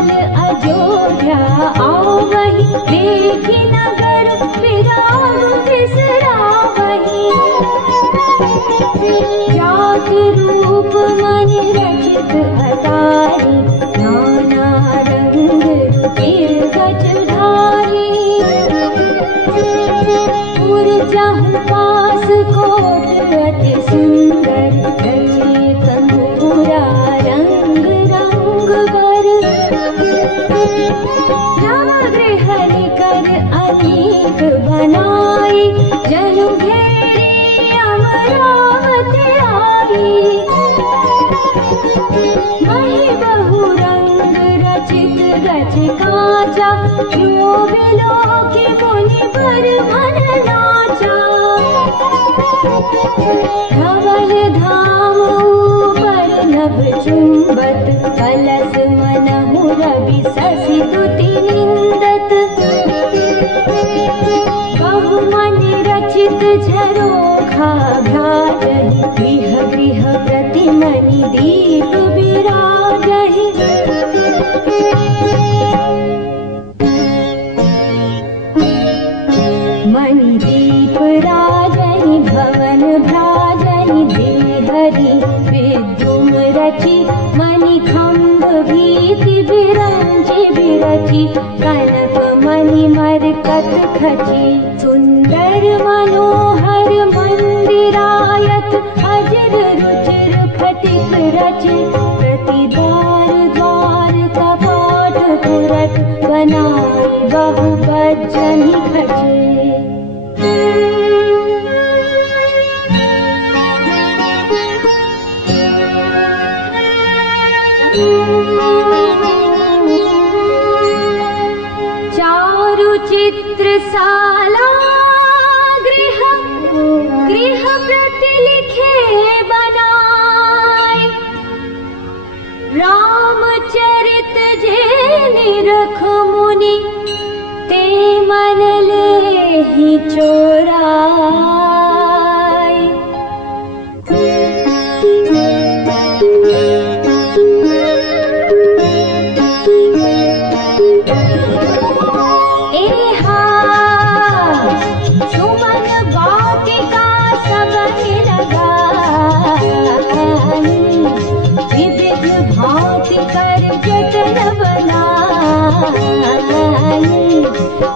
चल अयोध्या आओ वही, देखी नगर विराम विसरावही। जात रूप मन रचित अटारी, नाना रंग रुचिर गजधारी। पुर जहु पास कोट अति सुंदर, रचे कंगूरा रंग रंग बर। नवगृह निकर अनेक बनाई, जनु घेरी अमरावती आई। मही बहु रंग रचित गज काचा, जो बिलोकी मुनि पर मन नाचा। धवल धाम ऊपर नभ चुंबत, कलश मनहु रवि शशि दुति निंदत। बहु मनि रचित झरोखा भ्राजहि, गृह गृह प्रति मनि दीप विराजहि। मणि दीप राजनि भवन भ्राजनि, देहरि विद्युम रचि मणि खंभ भीति बिरंचि बिरचि। कनक मणि मरकत खचि, सुंदर मनोहर मंदिरायत। अजर रुचिर फटिक रचि, प्रति द्वार द्वार कपाट पुरत। बनाई बहु बज्जनि खचि। चारु चित्रशाला गृह, गृह प्रति लिखे बनाए। रामचरित जे निरख मुनि, ते मन लेहि चोराय।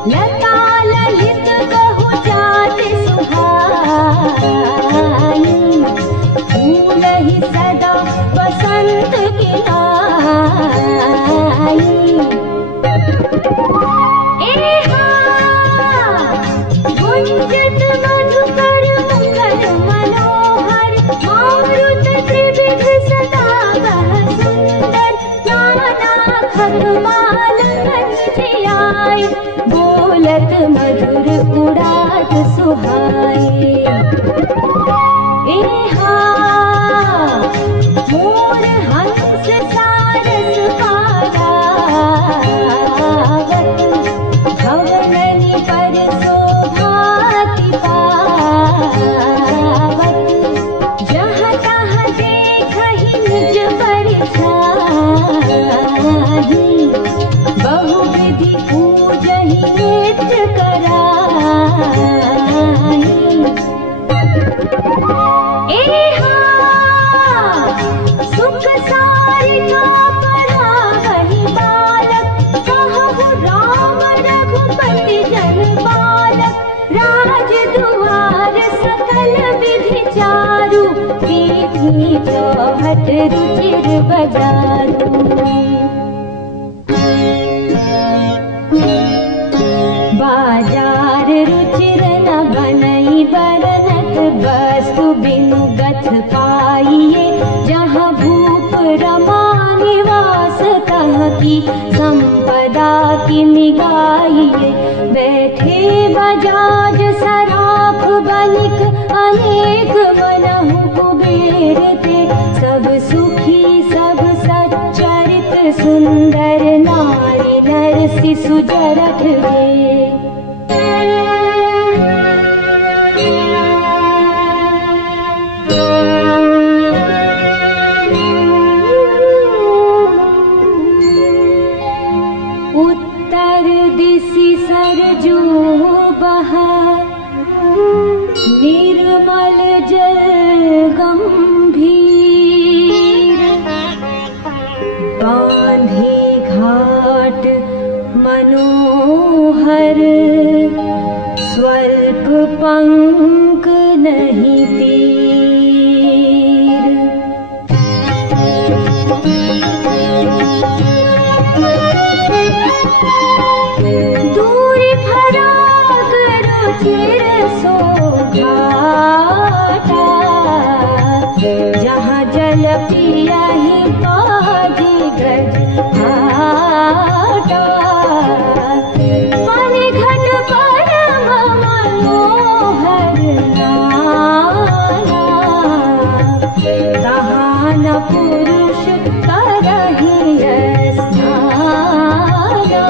लता ललित बहु जात सुहाई, फूल ही सदा बसंत की लाई। गुंजत मधुकर मुखर मनोहर, मारुत त्रिविध सदा बह सुंदर। नाना खगमाल खंजियाय, बोलत मधुर उड़ात सुहाई। मोर हंस सारस पारावत, भवननि पर शोभाति पावत। जहाँ तहाँ देखहि निज परिछाई, बहुविधि पूजहि नित्य कराई। सुख सारिका पढ़ावहि बालक, कहु राम रघुपति जन बालक। राज दुआर सकल विधि चारु, रीति चौहट रुचिर बजारू। बाजार रुचिर न बनई बरनत, वस्तु बिनु गथ पाइए। जहाँ भूप रमा निवास, तहाँ की संपदा की निगाइए। बैठे बजाज सराफ बनिक, अनेक मनहु कुबेर थे। सब सुखी सब सच्चरित, सुंदर नारी नर शिशु जरत गे। दिसि सरजू बह निर्मल जल गंभीर बांधे घाट मनोहर स्वल्प पंक नहीं तीर दूरी फराक रुचिर सोघाटा जहाँ जल पिया ही काजी गज घाटा पानी घट परम मनोहर नाना तहाँ न पुरुष करहि स्नाना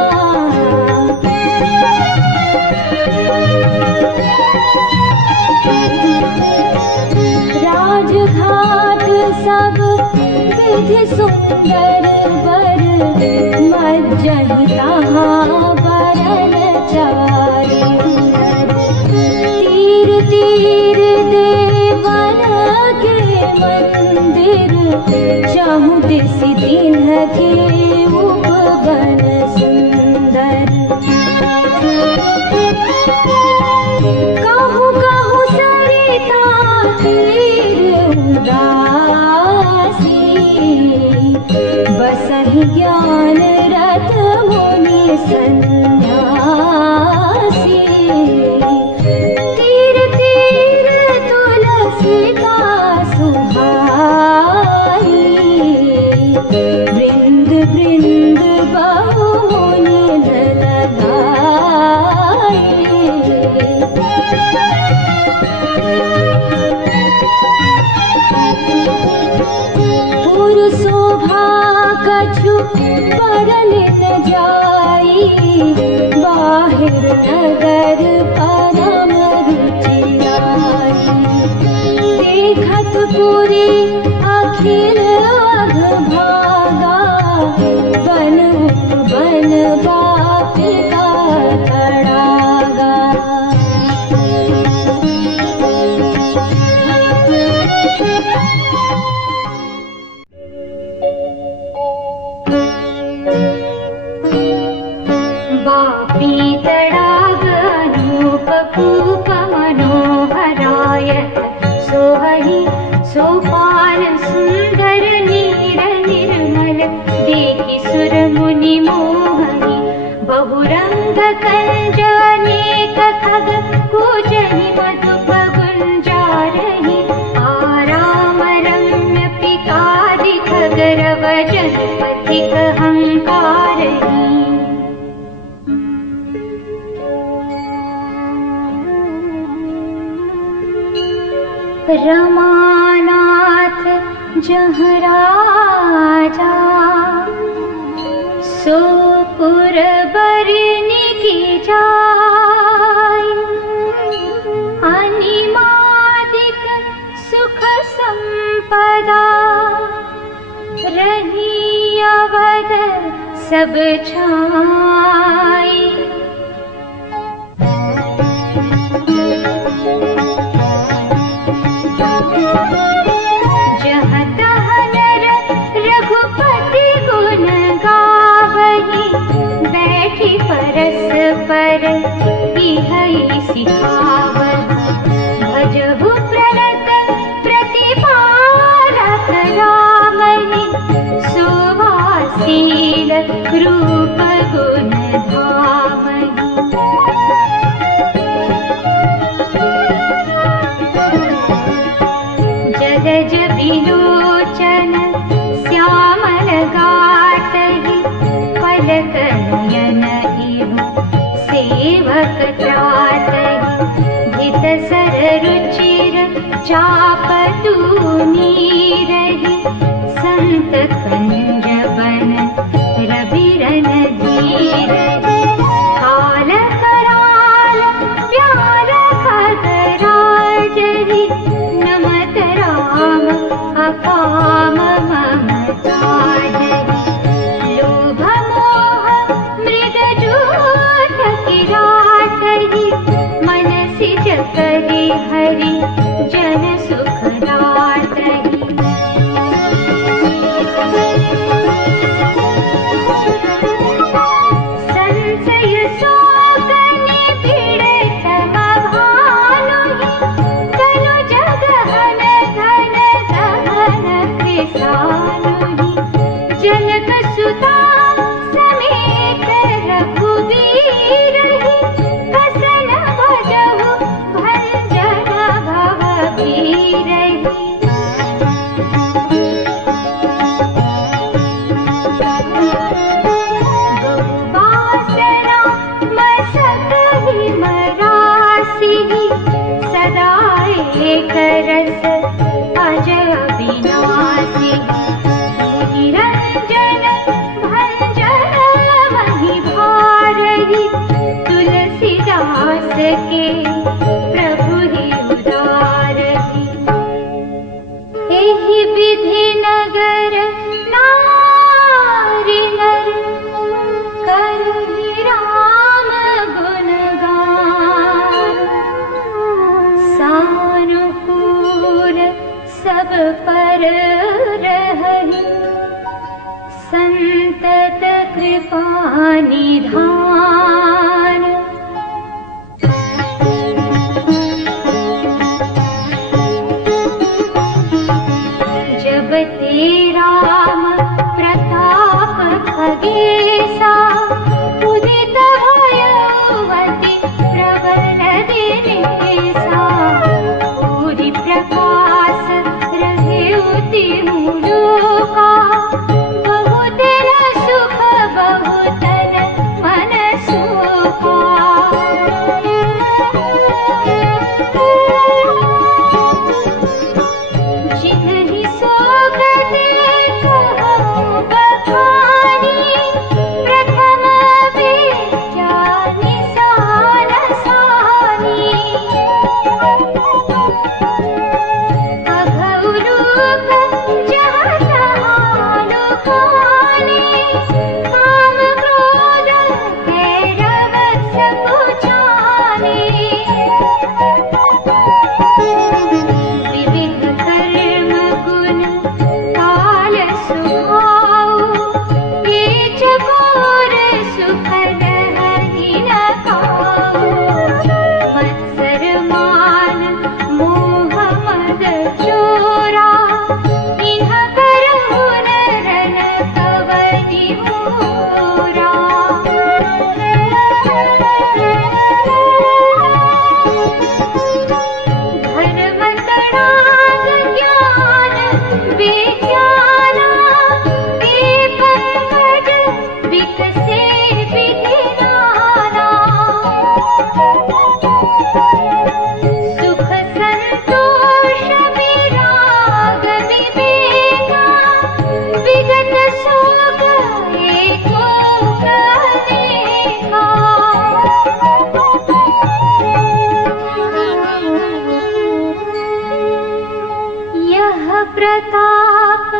राजघाट सब विधि सुंदर बर मज्जहि तहाँ बरन चारि तीर तीर देवन के मंदिर चहु दिसि तिन्ह के उपवन सुंदर कहु कहु सरिता तीर उदासी बसहि ज्ञान रथ मुनि सन्यासी तीर तीर तुलसी का सुहाई वृंद वृंद बहु मुनि लगाई शोभा कछु पड़ल न जाई बाहिर नगर परम रुचिराई देखत पुरी अखिल अघ भागा बन उपवन बापी का तड़ागा बापी तड़ाग अनूप कूप मनोहरायत सोहहि सोपान सुंदर नीर निर्मल देखि सुर मुनि मोहहि बहुरंग कंज अनेक खग कूजहि मधुप गुंजारहि आराम रम्य पिकादि खगरव जनपथिक हंकारहि रमानाथ जहाँ राजा सोपुर बरनी की जाय अनिमादिक सुख संपदा रही अवध सब छाई जहाँ तहाँ नर रघुपति गुण गावहि बैठी परस्पर इहै सिखावहि भजहु प्रणत प्रतिपालक रामहि सुवासील रूप गुण धामहि जलज विलोचन श्यामल गातहि पलक नयन इहु सेवक त्रातहि धित सर रुचिर चाप तूनीरहि संत कंज बन रविरन धीरहि काल कराल प्यार खगराजहि नमत राम अकाम ममताजहि लोभ मोह मृग जूथ प्रताप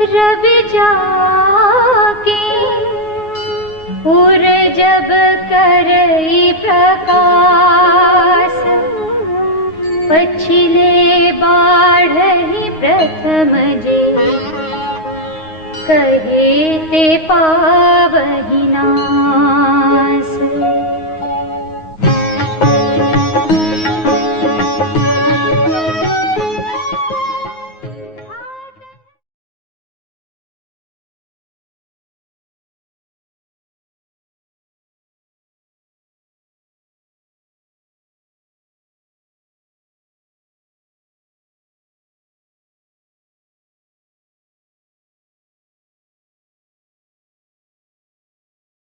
रवि जाके, उर जब करई प्रकाश, पछिले बाढ़हि प्रथम जे, कहे ते पावहि